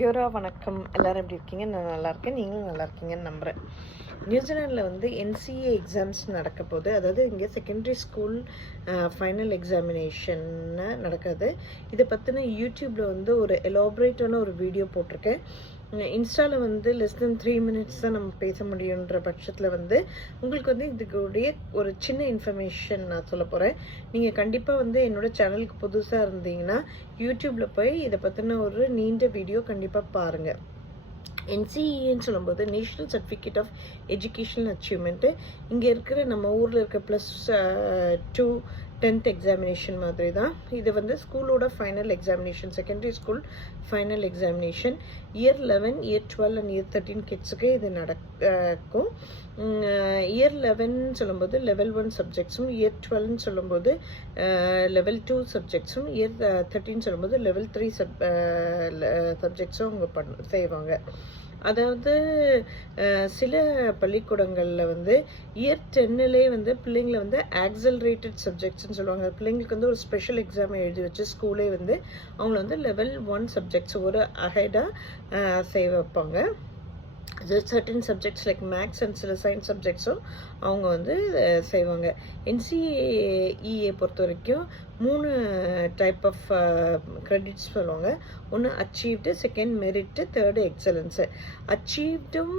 Cura வணக்கம். எல்லாரும் எப்படி இருக்கீங்க? நான் நல்லா இருக்கேன். நீங்களும் நல்லா இருக்கீங்கன்னு நம்புகிறேன். நியூசிலாண்டில் வந்து என்சிஏ எக்ஸாம்ஸ் நடக்க போகுது. அதாவது இங்கே செகண்டரி ஸ்கூல் ஃபைனல் எக்ஸாமினேஷன் நடக்குது. இதை பற்றின யூடியூப்பில் வந்து ஒரு எலாபரேட்டான ஒரு வீடியோ போட்டிருக்கேன். இன்ஸ்டாவில் வந்து லெஸ் தென் 3 minutes தான் நம்ம பேச முடியுன்ற பட்சத்தில் வந்து உங்களுக்கு வந்து இதுக்குடைய ஒரு சின்ன இன்ஃபர்மேஷன் நான் சொல்ல போகிறேன். நீங்கள் கண்டிப்பாக வந்து என்னோடய சேனலுக்கு புதுசாக இருந்தீங்கன்னா யூடியூப்பில் போய் இதை பற்றின ஒரு நீண்ட வீடியோ கண்டிப்பாக பாருங்கள். என்சிஇன்னு சொல்லும்போது national certificate of educational achievement இங்கே இருக்கிற நம்ம ஊரில் இருக்க +2 10th எக்ஸாமினேஷன் மாதிரி தான் இது வந்து ஸ்கூலோட final examination. Secondary school final examination year 11, year 12 and year 13 கிட்ஸுக்கு இது நடக்கும். இயர் 11 சொல்லும்போது லெவல் 1 சப்ஜெக்ட்ஸும், இயர் 12 சொல்லும்போது லெவல் 2 சப்ஜெக்ட்ஸும், இயர் 13 சொல்லும்போது லெவல் 3 சப்ஜெக்ட்ஸும் அவங்க செய்வாங்க. அதாவது சில பள்ளிக்கூடங்களில் வந்து இயர் 10லே வந்து பிள்ளைங்களை வந்து ஆக்சலரேட்டட் சப்ஜெக்ட்ஸ்ன்னு சொல்லுவாங்க. பிள்ளைங்களுக்கு வந்து ஒரு ஸ்பெஷல் எக்ஸாம் எழுதி வச்சு ஸ்கூலே வந்து அவங்கள வந்து லெவல் 1 சப்ஜெக்ட்ஸ் ஒரு அஹெடாக செய்ய வைப்பாங்க. Certain subjects like maths and சில சயின்ஸ் சப்ஜெக்ட்ஸும் அவங்க வந்து செய்வாங்க. என்சிஏஇயை பொறுத்த வரைக்கும் 3 டைப் ஆஃப் கிரெடிட்ஸ் சொல்லுவாங்க. ஒன்று achieved, second merit, third excellence. அச்சீவ்டும்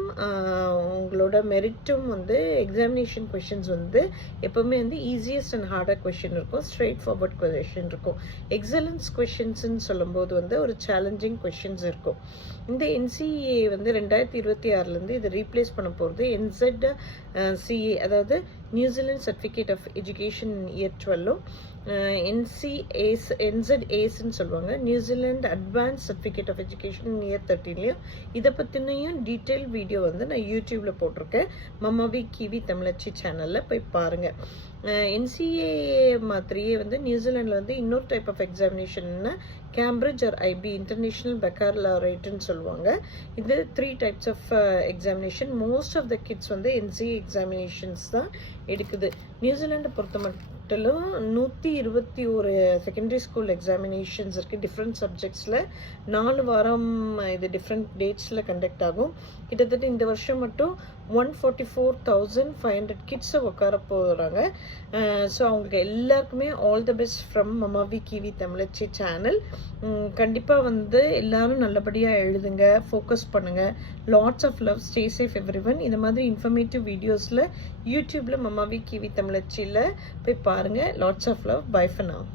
உங்களோட மெரிட்டும் வந்து எக்ஸாமினேஷன் கொஷின்ஸ் வந்து எப்போவுமே வந்து ஈஸியஸ்ட் அண்ட் ஹார்டர் கொஷின் இருக்கும், ஸ்ட்ரெயிட் ஃபார்வர்ட் கொஷின் இருக்கும். எக்ஸலன்ஸ் கொஷின்ஸ்ன்னு சொல்லும்போது வந்து ஒரு சேலஞ்சிங் கொஷின்ஸ் இருக்கும். இந்த என்சிஏ வந்து 2026 இது ரீப்ளேஸ் பண்ண போகிறது NZCA, அதாவது New Zealand certificate of education year 12ம் NZASன்னு சொல்லுவாங்க, New Zealand advance certificate of education year 13லையும். இதை பற்றினையும் டீட்டெயில் வீடியோ வந்து நான் யூடியூப்பில் போட்டிருக்கேன். மம்மாவி கிவி தமிழச்சி சேனலில் போய் பாருங்கள். என்சிஏ மாதிரியே வந்து நியூசிலாண்டில் வந்து இன்னொரு டைப் ஆஃப் எக்ஸாமினேஷன்னா கேம்பிரிட்ஜ் ஆர் ஐபி இன்டர்நேஷ்னல் பெக்காலரேட்னு சொல்லுவாங்க. இது 3 types of examination. Most of the kids வந்து என்சிஏ எக்ஸாமினேஷன்ஸ் தான் எடுக்குது. நியூசிலாண்டை பொறுத்த மட்டும் 121 செகண்டரி ஸ்கூல் எக்ஸாமினேஷன்ஸ் இருக்குது. டிஃப்ரெண்ட் சப்ஜெக்ட்ஸில் 4 வாரம் இது டிஃப்ரெண்ட் டேட்ஸில் கண்டக்ட் ஆகும். கிட்டத்தட்ட இந்த வருஷம் மட்டும் 144,500 கிட்ஸை உட்கார போகிறாங்க. ஸோ அவங்களுக்கு எல்லாருக்குமே ஆல் த பெஸ்ட் ஃப்ரம் மம்மாவி கிவி தமிழச்சி சேனல். கண்டிப்பாக வந்து எல்லாரும் நல்லபடியாக எழுதுங்க, ஃபோக்கஸ் பண்ணுங்கள். Lots of love, stay safe everyone. இந்த மாதிரி இன்ஃபர்மேட்டிவ் வீடியோஸில் யூடியூப்பில் மம்மாவி கிவி தமிழச்சியில் போய் பாருங்கள். Lots of love. Bye for now.